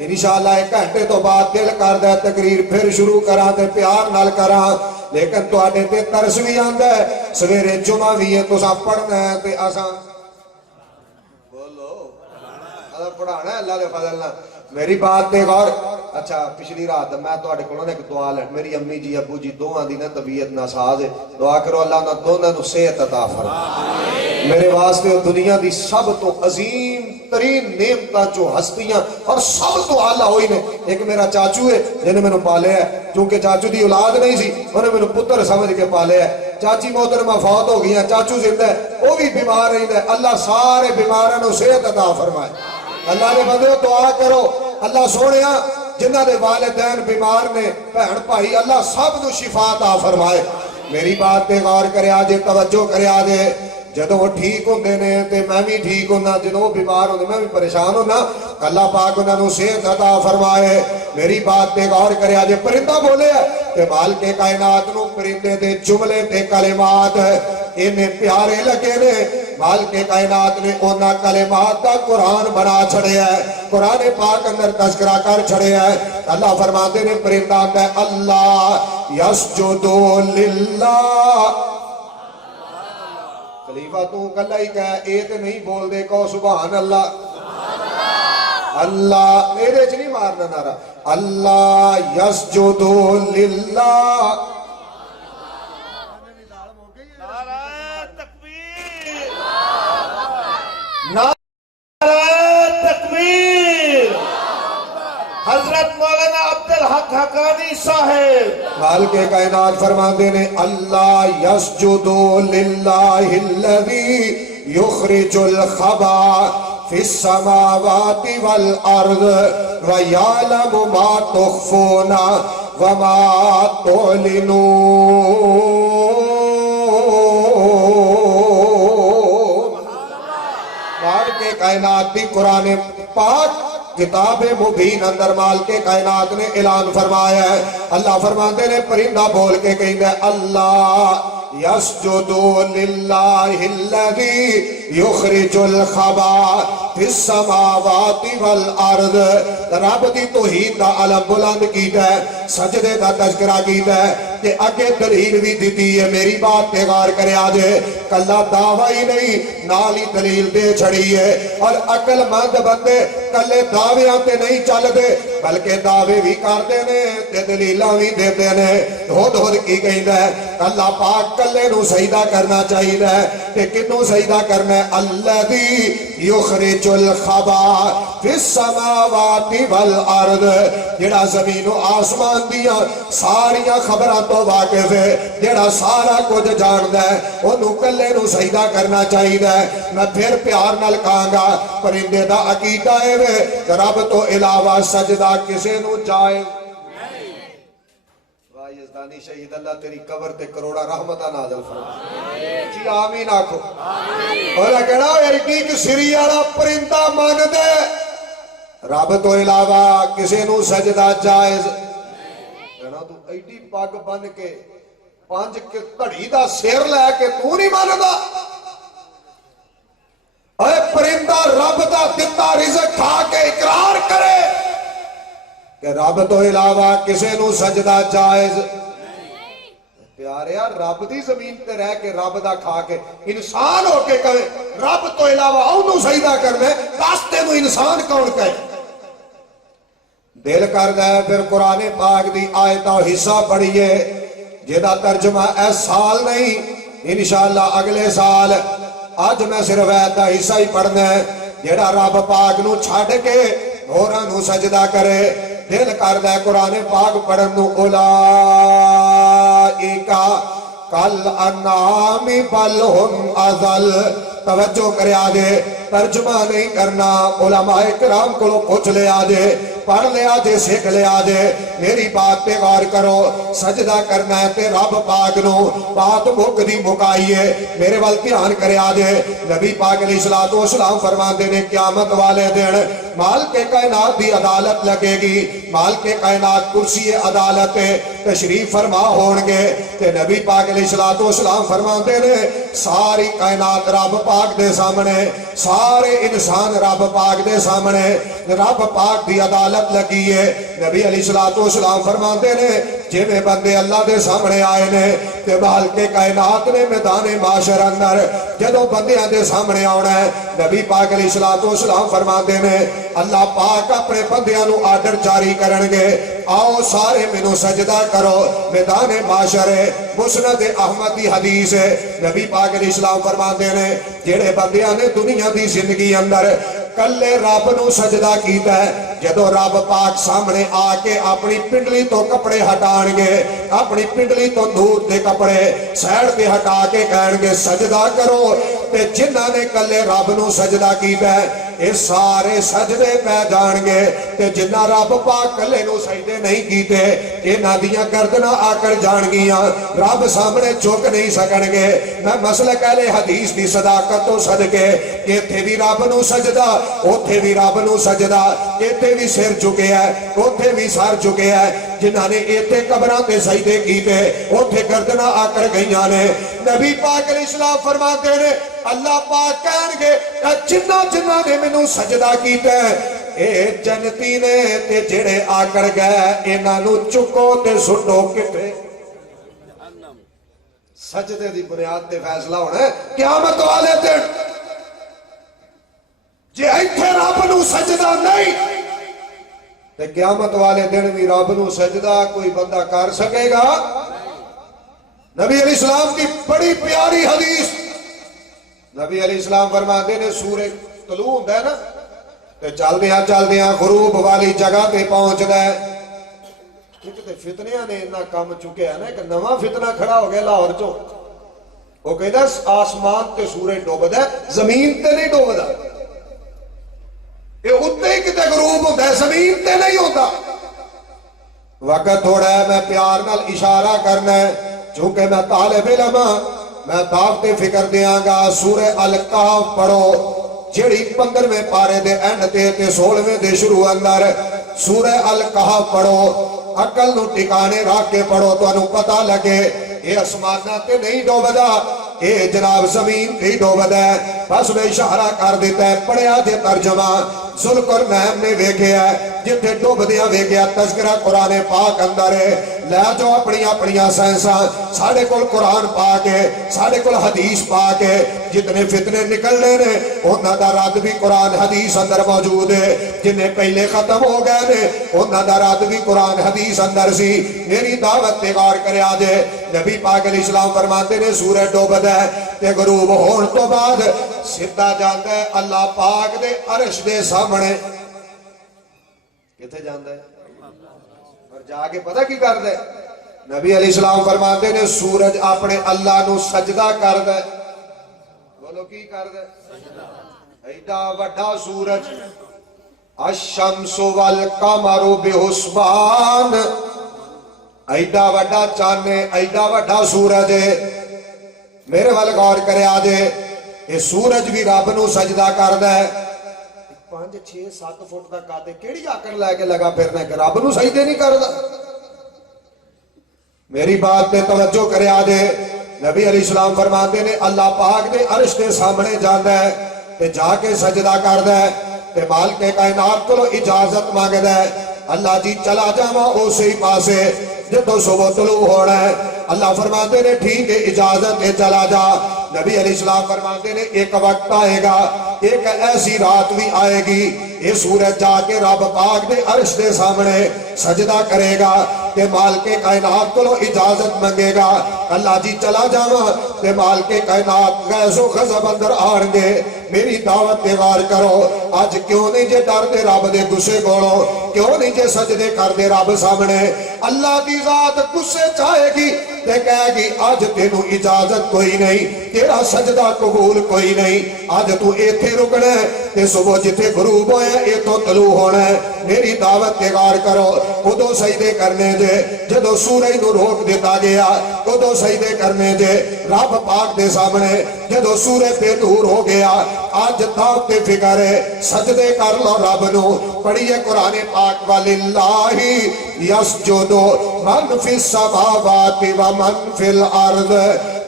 انشاءاللہ 1 گھنٹے تو بعد دل کر دے تقریر پھر شروع کرا تے پیار نال کرا لیکن تو آنے تے ترس بھی آندہ ہے سویرے جمعہ بھی ہے تو سا پڑھنا ہے تے آسان بولو اللہ پڑھانا ہے اللہ دے فضلنا میری بات تے غور اچھا پچھلی رات میں تو آڑے کلوں نے ایک دعا لیں میری امی جی ابو جی دونوں دی نا طبیعت ناساز ہے دعا کرو اللہ نہ دونوں نو صحت عطا فرمائے میرے واسطے دنیا دی سب تو عظیم ترین نعمتاں جو ہستیاں اور سب تو اعلیٰ ہوئی نے ایک میرا چاچو ہے جنہیں میں نے پالے ہے چونکہ چاچو دی اولاد نہیں سی انہیں میں نے پتر سمجھ کے پالے ہے چاچی محترمہ فوت ہو گئی ہیں چاچو زندہ ہے وہ بھی بیمار رہی ہے اللہ سارے بیماراں نو صحت عطا فرمائے اللہ نے بندے دعا کرو اللہ سونیا جنہ دے والدین بیمار نے بہن بھائی اللہ سب نو شفا عطا فرمائے میری بات پہ غور کرے آجے توجہ کرے آجے جدو وہ ٹھیک ہوندے نے تے میں بھی ٹھیک ہونا جدو وہ بیمار ہوندے میں بھی پریشان ہونا اللہ پاک انہاں نو صحت عطا فرمائے میری بات پہ غور کرے آجے پرندہ بولے ہے کہ مالک کائنات نو پرندے دے جملے تے کلمات انہیں پیارے لگے نے مالک کائنات نے اونا کلمات دا قرآن بنا چھڑے ہے قرآن پاک اندر تذکرہ کر چھڑے ہے اللہ فرماتے نے پرندہ آتا ہے اللہ یسجدو للہ خلیفہ تو کلہ ہی کہا اے تے نہیں بول دے کو سبحان اللہ اللہ میرے چ نہیں مارنا نارا اللہ یسجدو للہ حضرت مولانا عبدالحق حقانی صاحب مالک کائنات فرماندے نے اللہ یسجدو للہ الذی یخرج الخبا فی السماوات والارض ویعلم ما تخفون وما تعلنون مالک کائنات دی قرآن پاک کتاب مبین اندر مال کے کائنات نے اعلان فرمایا ہے اللہ فرماتے نے پرندہ بول کے کہیں گے اللہ یسجدو للہ الذی یخرج الخبا فی السماوات والارض رب دی توحید دا علم بلند کیتا ہے سجدے دا تذکرہ کیتا ہے کہ اگے دلیل بھی دیتی ہے میری بات پہ غور کرے آجے کلہ دعویٰ ہی نہیں نالی دلیل دے چھڑی ہے اور عقل مند بندے کلے دعویاں تے نہیں چل دے بلکہ دعوے بھی کر دینے تے دلیلہ بھی دے دینے دھود کی گئی ہے اللہ پاک کلے نو سجدہ کرنا چاہیے ہے کہ کنو سجدہ کرنا ہے الذی یخرج الخبا فی السماوات والارض جڑا زمین و آسمان دیا ساریاں خبران تو واقف ہے جڑا سارا کچھ جان ہے انہوں کلے نو سجدہ کرنا چاہیے میں پھر پیار نال کہاں گا پرندے دا عقیدہ ہے رب تو علاوہ سجدہ کسے نو جائز یزدانی شہید اللہ تیری قبر تے کروڑا رحمتہ نازل فرما جی آمین آکھو اور کہنا ایک سریعہ پرندہ مان دے رب تو علاوہ کسے نو سجدہ جائز کہنا تو ایڈی پاک بن کے 5 کے تڑی دا سیر لے کے تو نہیں ماندا اے پرندہ رب دا دتا رزق کھا کے اقرار کرے کہ رب تو علاوہ کسے نو سجدہ جائز پیارے یار رب دی زمین تے رہ کے رب دا کھا کے انسان ہو کے کہے رب تو علاوہ اونوں سجدہ کرنا ہے راستے نو انسان کون کہے دل کر دے پھر قرآن پاک دی آیتہ حصہ پڑھیے جیدہ ترجمہ اس سال نہیں انشاءاللہ اگلے سال آج میں صرف ایتہ حصہ ہی پڑھنا ہے جیڑا رب پاک نو چھاڑ کے ہوراں نو سجدہ کرے دل کر دے قرآن پاک پڑھن نو اولائکا کل انعام بل ہم اضل توجہ کرے آجے ترجمہ نہیں کرنا علماء کرام کو پوچھ لے آجے پڑھ لیا جے سیکھ لیا جے میری بات تے غور کرو سجدہ کرنا ہے تے رب پاک نو بات مک دی مکائیے میرے وال دھیان کریا جے نبی پاک علیہ الصلوۃ والسلام فرماندے نے قیامت والے دن مالک کائنات دی عدالت لگے گی مالک کائنات کرسی عدالت تشریف فرما ہون گے تے نبی پاک علیہ الصلوۃ والسلام فرماندے نے ساری کائنات رب پاک دے سامنے سارے انسان رب پاک دے سامنے رب پاک دی عدالت لگی ہے نبی علیہ الصلوۃ والسلام فرماندے نے جویں بندے اللہ دے سامنے آئے نے تے مالک کائنات نے میدان معاشر اندر جدوں بندیاں دے سامنے آنا ہے نبی پاک علیہ الصلوۃ والسلام فرماندے نے اللہ پاک اپنے بندیاں نو آرڈر جاری کرن گے آؤ سارے مینوں سجدہ کرو میدان معاشر مسند احمد دی حدیث ہے نبی پاک علیہ السلام فرماندے نے جڑے بندیاں نے دنیا دی زندگی اندر کلے رب نو سجدہ کیتا ہے جدو رب پاک سامنے آ کے اپنی پنڈلی تو کپڑے ہٹان گے اپنی پنڈلی تو دور دے کپڑے سیڑ کے ہٹا کے کہن گے سجدہ کرو تے جنہاں نے کلے رب نو سجدہ کیتا ہے اے سارے سجدے پہ جان گے تے جنہ رب پاک کلے نو سجدے نہیں کیتے انہاں دیاں گردناں آکڑ جان گیاں رب سامنے چک نہیں سکن گے میں مسلک اہل حدیث دی صداقت تو صدقے ایتھے بھی رب نو سجدہ اوتھے بھی رب نو سجدہ ایتھے بھی سر چکے ہے اوتھے بھی سر چکے ہے جنہاں نے ایتھے قبراں تے سجدے کیتے اوتھے گردناں آکڑ گئیاں نے نبی پاک علیہ السلام فرماتے نے اللہ پاک کہن گے جنہ جنہ نے مینوں سجدہ کیتا ہے اے جنتی نے تے جڑے آکڑ گئے انہاں نو چکو تے سٹو کتے سجدے دی بنیاد تے فیصلہ ہونا ہے قیامت والے دن جے ایتھے رب نو سجدہ نہیں تے قیامت والے دن بھی رب نو سجدہ کوئی بندہ کر سکے گا نبی علیہ السلام کی بڑی پیاری حدیث نبی علیہ السلام فرماتے نے سورج طلوع ہوتا ہے نا تے چل دیاں غروب والی جگہ تے پہنچ ہے ایک تے فتنیاں نے اتنا کم چکے ہیں نا ایک نواں فتنہ کھڑا ہو گیا لاہور چوں وہ کہتا ہے آسمان تے سورج ڈوبدا ہے زمین تے نہیں ڈوبدا یہ اتنے ہی کتے غروب ہوتا ہے زمین تے نہیں ہوتا وقت تھوڑا ہے میں پیار نال اشارہ کرنا ہے چونکہ میں طالب علم میں دعوت فکر دیاں گا سورہ الکہف پڑھو جڑی 15ویں پارے دے اینڈ تے 16ویں دے شروع اندر سورہ الکہف پڑھو عقل نو ٹھکانے رکھ کے پڑھو تو انہوں پتہ لگے اے اسمانہ تے نہیں ڈوبدا اے جناب زمین تے ڈوبدا ہے بس میں اشارہ کر دیتا ہے پڑھیا جے ترجمہ ذوالقرنین نے ویکھیا ہے جتھے ڈوبدیاں ویکھیا تذکرہ قرآن پاک اندر ہے لے جو اپنی سائنساں ساڑھے کول قرآن پاک ہے ساڑھے کول حدیث پاک ہے جتنے فتنے نکل لے نے انہاں دا رد بھی قرآن حدیث اندر موجود ہے جنہیں پہلے ختم ہو گئے نے انہاں دا رد بھی قرآن حدیث اندر سی میری دعوت تے غور کرے آجے نبی پاک علیہ السلام فرماتے نے سورج ڈوبدا ہے تے غروب ہون تو بعد سیدھا جاندا ہے اللہ پاک دے عرش دے سامنے کتے جاندا ہے اور جا کے پتہ کی کر دے نبی علیہ السلام فرماتے نے سورج اپنے اللہ نو سجدہ کر دے بولو کی کر دے ایڈا وڈا سورج الشمس والقمر بحسبان ایڈا وڈا چانے ایڈا وڈا سورج ہے میرے وال غور کرے آجے یہ سورج بھی رب نو سجدہ کر دے 5 6 7 فٹ دا کاتے کیڑی آکڑ لے کے لگا پھرنا کہ رب نو سجدے نہیں کردا میری بات تے توجہ کرے آجے نبی علیہ السلام فرماتے نے اللہ پاک دے عرش دے سامنے جاندا ہے تے جا کے سجدہ کردا ہے تے مالک کائنات کو اجازت مانگدا ہے اللہ جی چلا جاواں اسی پاسے جدو صبح طلوع ہونا ہے اللہ فرماتے نے ٹھیک ہے اجازت ہے چلا جا نبی علیہ السلام فرماتے نے ایک وقت آئے گا ایک ایسی رات بھی آئے گی یہ سورج جا کے رب پاک دے عرش دے سامنے سجدہ کرے گا کہ مالک کائنات کو اجازت منگے گا اللہ جی چلا جاواں کہ مالک کائنات غیظ و غضب اندر آن گے میری دعوت تے غور کرو آج کیوں نہیں جے ڈر دے رب دے گسے گولو کیوں نہیں جے سجدے کر دے رب سامنے اللہ دی ذات گسے چاہے گی تے کہے گی آج تینوں اجازت کوئی نہیں، تیرا سجدہ قبول کوئی نہیں، آج تو ایتھے رکنا ہے تے صبح جتھے غروب ہویا اے تو طلوع ہونا ہے، میری دعوت تے غور کرو، کدو سجدے کرنے دے، جدو سورج نو روک دیتا گیا کدو سجدے کرنے دے، رب پاک دے سامنے جدو سورج پہ نور ہو گیا، آج دعوت تے فکر ہے سجدے کر لو رب نو، پڑھیے قرآن پاک وَلِلَّهِ يَسْجُدُ مَنْ فِي السَّمَاوَاتِ وَمَنْ فِي الْأَرْضِ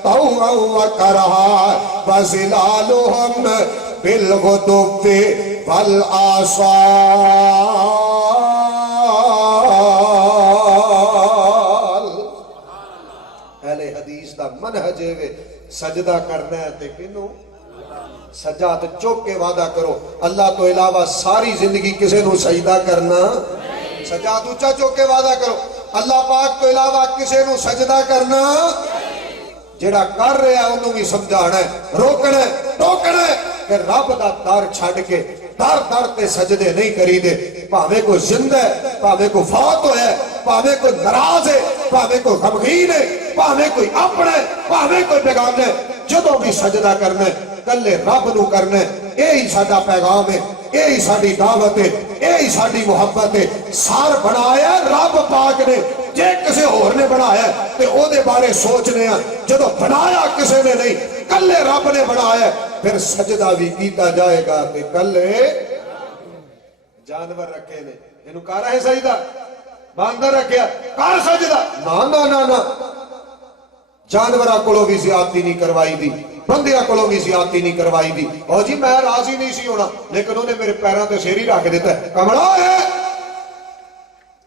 طَوْعًا وَكَرْهًا وَظِلَالُهُمْ بِالْغُدُوِّ وَالْآصَالِ۔ اہل حدیث دا منہج ہے سجدہ کرنا ہے تے کنوں سجاد چوک کے وعدہ کرو، اللہ تو علاوہ ساری زندگی کسے نو سجدہ کرنا، سجاد اونچا چوک کے وعدہ کرو، اللہ پاک تو علاوہ کسے نو سجدہ کرنا، جڑا کر رہا ہے انہوں بھی سمجھانا ہے، روکنا ہے، ٹوکنا ہے کہ رب دا در چھڑ کے در در تے سجدے نہیں کری دے، پاوے کوئی زندہ ہے، پاوے کوئی فوت ہویا ہے، پاوے کوئی ناراض ہے، پاوے کوئی غمگین ہے، پاوے کوئی اپنا ہے، پاوے کوئی بیگانہ ہے، جدوں بھی سجدہ کرنا ہے کلے رب نو کرنا ہے، یہی ساڈا پیغام ہے، یہی ساڈی دعوت ہے، یہی ساڈی محبت ہے، سار بنایا رب پاک نے، جے کسے اور نے بنایا تے او دے بارے سوچنے ہیں، جدو بنایا کسے نے نہیں کلے رب نے بنایا پھر سجدہ بھی کیتا جائے گا تے کلے جانور رکھے نے، انہوں کہا رہے سجدہ باندر رکھیا کار سجدہ نا نا نا نا، جانورہ کولو بھی زیادتی نہیں کروائی دی، بندیاں کولو بھی زیادتی نہیں کروائی دی، اور جی میں راضی نہیں سی ہونا لیکن انہوں نے میرے پیروں تے سیری رکھ دیتا ہے، کمڑا ہے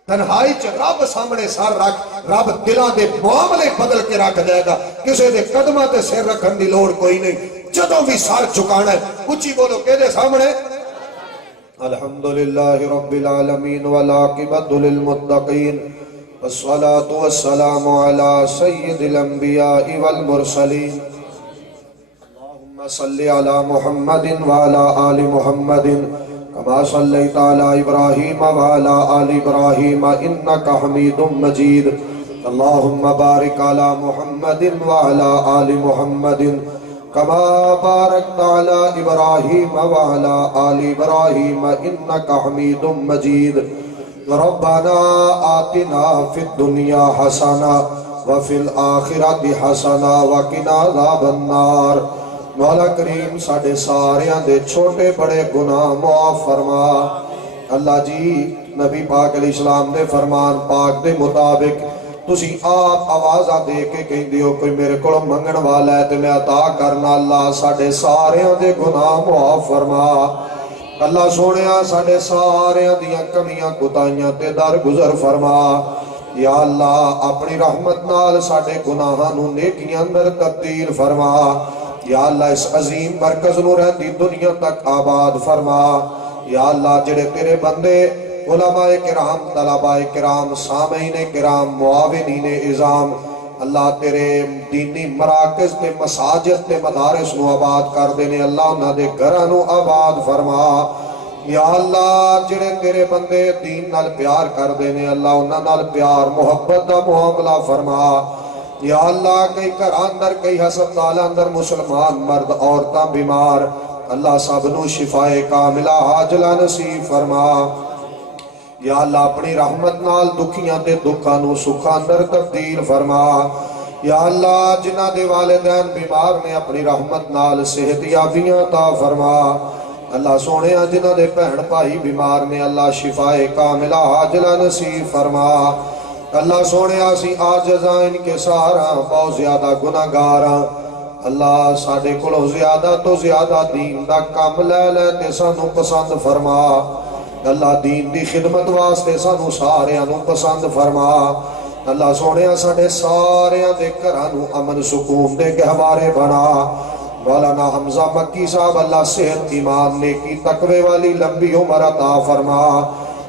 تنہائی چ رب سامنے سر رکھ، رب دلاں دے معاملے بدل کے رکھ دے گا، کسے دے قدمہ تے سر رکھن دی لوڑ کوئی نہیں، جدوں بھی سر جھکانا ہے اچھی بولو کہ دے سامنے الحمدللہ رب العالمین والعاقبۃ للمتقین والصلاة والسلام على سید الانبیاء والمرسلین اللہم صلی علی محمد وعلى آل محمد كما صليت على إبراهيم وعلى آل إبراهيم إنك حميد مجيد اللهم بارك على محمد وعلى آل محمد كما باركت على إبراهيم وعلى آل إبراهيم إنك حميد مجيد ربنا آتنا في الدنيا حسنة وفي الآخرة حسنة وقنا عذاب النار۔ مولا کریم ساڑھے ساریاں دے چھوٹے بڑے گناہ معاف فرما، اللہ جی نبی پاک علیہ السلام دے فرمان پاک دے مطابق تسی آپ آوازہ دے کے کہیں دیو کوئی میرے کو منگن والا ہے تے میں عطا کرنا، اللہ ساڑھے ساریاں دے گناہ معاف فرما، اللہ سونیاں ساڑھے ساریاں دیاں کمیاں کتائیاں تے در گزر فرما، یا اللہ اپنی رحمت نال ساڑھے گناہاں نیکیاں اندر تبدیل فرما، یا اللہ اس عظیم مرکز نو رہتی دنیا تک آباد فرما، یا اللہ جڑے تیرے بندے علماء کرام طلباء کرام سامعین کرام معاونین اعظام اللہ تیرے دینی مراکز تے مساجد تے مدارس نو آباد کر دینے، اللہ انہاں دے گھراں نو آباد فرما، یا اللہ جڑے تیرے بندے دین نال پیار کر دینے اللہ انہاں نال پیار محبت دا معاملہ فرما، یا اللہ کئی گھر اندر کئی ہسپتال اندر مسلمان مرد عورتاں بیمار اللہ سب نو شفاء کاملہ عاجلہ نصیب فرما، یا اللہ اپنی رحمت نال دکھیاں دے دکھاں نو سکھاں اندر تبدیل فرما، یا اللہ جنہ دے والدین بیمار نے اپنی رحمت نال صحت یابیاں عطا فرما، اللہ سونے جنہ دے بہن بھائی بیمار نے اللہ شفاء کاملہ عاجلہ نصیب فرما، اللہ سونے آسی آجزاں ان کے سارا بہت زیادہ گناہگاراں، اللہ ساڑھے کلو زیادہ تو زیادہ دین دا کام لے لے تے سانو پسند فرما، اللہ دین دی خدمت واسطے سانو سارے انو پسند فرما، اللہ سونے ساڑھے سارے دے کرانو امن سکون دے گہوارے بنا، مولانا حمزہ مکی صاحب اللہ صحت ایمان نیکی تقوی والی لمبی عمر عطا فرما،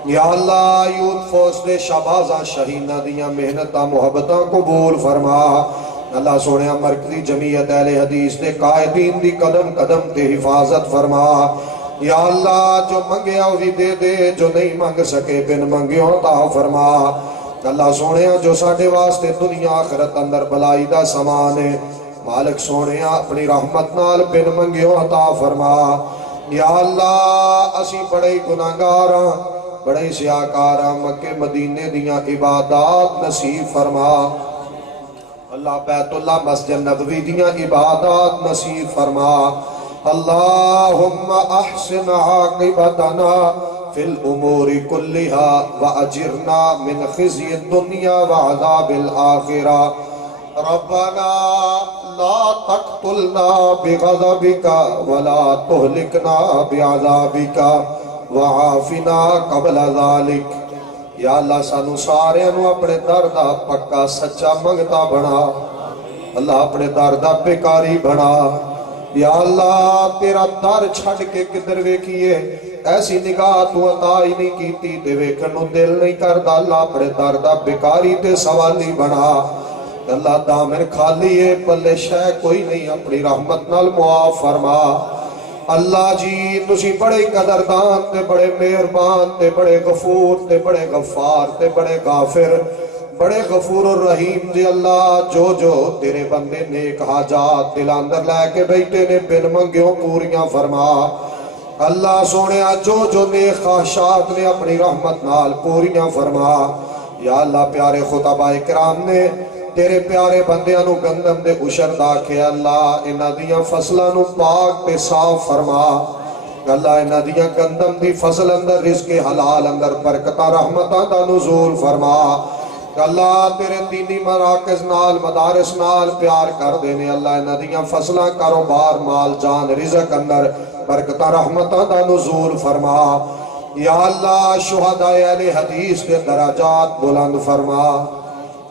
یا اللہ یوت فوز دے شہبازہ شہینہ دیاں محنتاں محبتاں قبول فرما، اللہ سونے مرکزی جمعیت اہل حدیث دے قائدین دی قدم قدم تے حفاظت فرما، یا اللہ جو منگیا وہی دے دے جو نہیں منگ سکے بن منگیوں عطا فرما، اللہ سونے جو ساڈے واسطے دنیا آخرت اندر بلائی دا سامان ہے مالک سونے اپنی رحمت نال بن منگیو عطا فرما یا اللہ اسی بڑے گناہگار ہاں بڑے سیاکار ہاں مکے مدینے دیاں عبادات نصیب فرما اللہ بیت اللہ مسجد نبوی دیاں عبادات نصیب فرما اللہم احسن عاقبتنا فی الامور کلہا واجرنا من خزی الدنیا وعذاب الآخرہ ربنا لا تقتلنا بغضبك ولا تهلكنا بعذابك وعافنا قبل ذلك یا اللہ سانو سارے انو اپنے دردہ پکا سچا منگتا بنا اللہ اپنے دردہ بیکاری بنا یا اللہ تیرا در چھڑ کے کدھر ویکھیے ایسی نگاہ تو عطا ہی نہیں کیتی تے ویکھنو دل نہیں کردا اللہ اپنے دردہ بیکاری تے سوالی بنا اللہ دامن خالی ہے پلے شے کوئی نہیں اپنی رحمت نال معاف فرما اللہ جی تسی بڑے قدردان تے بڑے مہربان تے بڑے غفور تے بڑے غفار تے بڑے غافر بڑے غفور الرحیم جی اللہ جو تیرے بندے نیک حاجات دل اندر لے کے بیٹھے نے بن منگیوں پوریاں فرما اللہ سونے جو نیک خواہشات نے اپنی رحمت نال پوریاں فرما یا اللہ پیارے خطبہ اکرام نے تیرے پیارے بندیاں نو گندم دے اشر داکھے اللہ انہاں دیاں فصلاں نو پاک تے صاف فرما اللہ انہاں دیاں گندم دی فصل اندر رزق حلال اندر برکتہ رحمتاں دا نزول فرما اللہ تیرے دینی مراکز نال مدارس نال پیار کر دینے اللہ انہاں دیاں فصلاں کاروبار مال جان رزق اندر برکتہ رحمتاں دا نزول فرما یا اللہ شہداء اہل حدیث کے درجات بلند فرما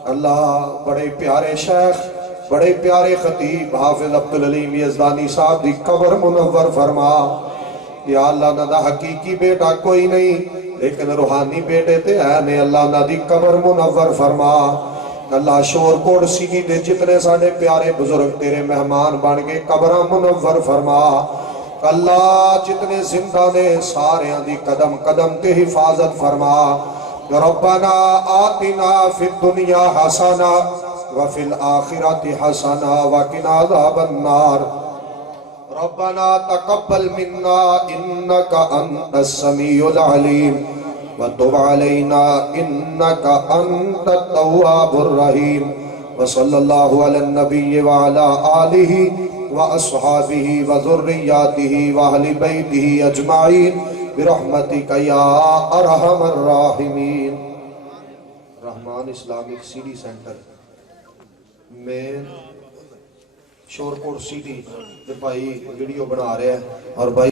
اللہ بڑے پیارے شیخ بڑے پیارے خطیب حافظ عبدالعلیم یزدانی صاحب دی قبر منور فرما یا اللہ نہ دا حقیقی بیٹا کوئی نہیں لیکن روحانی بیٹے تے ہے نے اللہ نہ دی قبر منور فرما اللہ شور کوڑ سیگی دے جتنے ساڑے پیارے بزرگ تیرے مہمان بن کے قبرہ منور فرما اللہ جتنے زندہ نے سارے دی قدم قدم تے حفاظت فرما ربنا آتنا فی الدنیا حسنا وفی الآخرت حسنا وقنا عذاب النار ربنا تقبل منا انکا انت السمیع العلیم وتب علینا انکا انت التواب الرحیم وصلی اللہ علی النبی وعلا آلہ واصحابہ وذریاتہ واہل بیتہ اجمعین برحمتک یا ارحم الراحمین رحمان اسلامک سی ڈی سینٹر میں شورکوٹ سی ڈی بھائی ویڈیو بنا رہے ہیں اور بھائی